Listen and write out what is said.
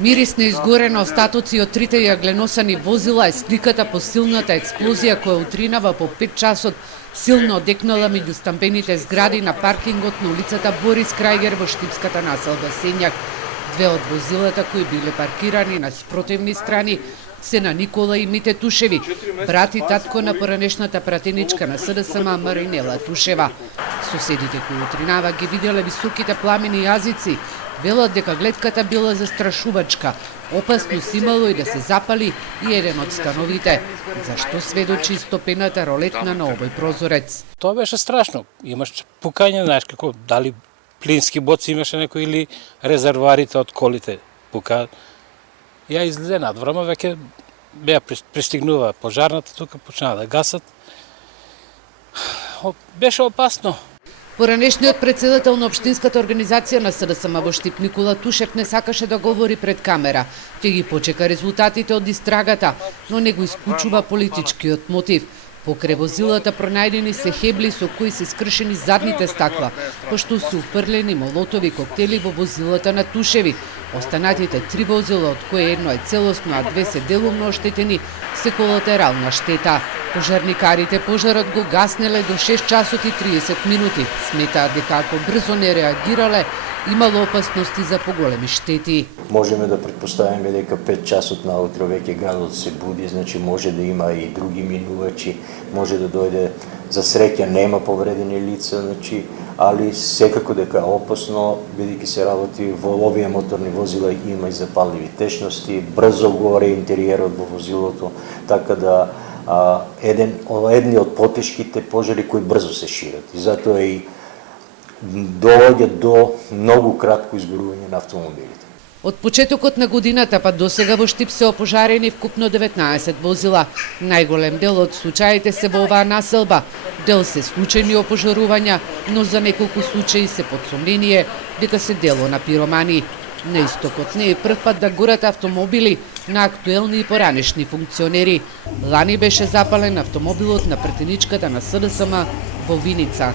Мирис на изгорени остатоци од трите јагленосани возила е сликата по силната експлозија која утринава по 5 часот силно одекнала меѓу стамбените згради на паркингот на улицата Борис Крајгер во штипската населба Сењак. Две од возилата кои биле паркирани на спротивни страни се на Никола и Мите Тушеви, брат и татко на поранешната пратеничка на СДСМ Маринела Тушева. Соседите кои утринава ги виделе високите пламени јазици, велат дека гледката била застрашувачка. Опасност имало и да се запали и еден од становите, зашто сведочи стопената ролетна на овој прозорец. Тоа беше страшно. Имаш пукање, знаеш како, дали плински боци имаше некој или резервоарите од колите пука. Ја излезе надврама, веќе беа пристигнува пожарната, тука почнаа да гасат. Беше опасно. Поранешниот председател на општинската организација на СДСМ во Штип Никола Тушев не сакаше да говори пред камера. Ќе ги почека резултатите од истрагата, но не го исклучува политичкиот мотив. Покрај возилата пронајдени се хебли со кои се скршени задните стакла, пошто се уфрлени молотови коктели во возилата на Тушеви. Останатите 3 возила, од кои едно е целосно, а 2 се делумно оштетени, се колатерална штета. Пожарникарите пожарот го гаснеле до 6 часот и 30 минути. Сметаат дека ако брзо не реагирале, имало опасности за поголеми штети. Можеме да претпоставиме дека 5 часот наутро веќе градот се буди, значи може да има и други минувачи, може да дојде, за среќа нема повредени лица, значи, али секако дека опасно, бидејќи се работи во овие моторни возила има и запалливи течности, брзо горе интериерот во возилото, така да едни од потешките пожари кои брзо се шират. И затоа и доаѓа до многу кратко изгорување на автомобилите. Од почетокот на годината па до сега во Штип се опожарени вкупно 19 возила. Најголем дел од случаите се во оваа населба. Дел се случајни опожарувања, но за неколку случаи се под сомнение дека се дело на пиромани. На истокот не е прв пат да горат автомобили на актуелни и поранешни функционери. Лани беше запален автомобилот на претеничката на СДСМ во Виница.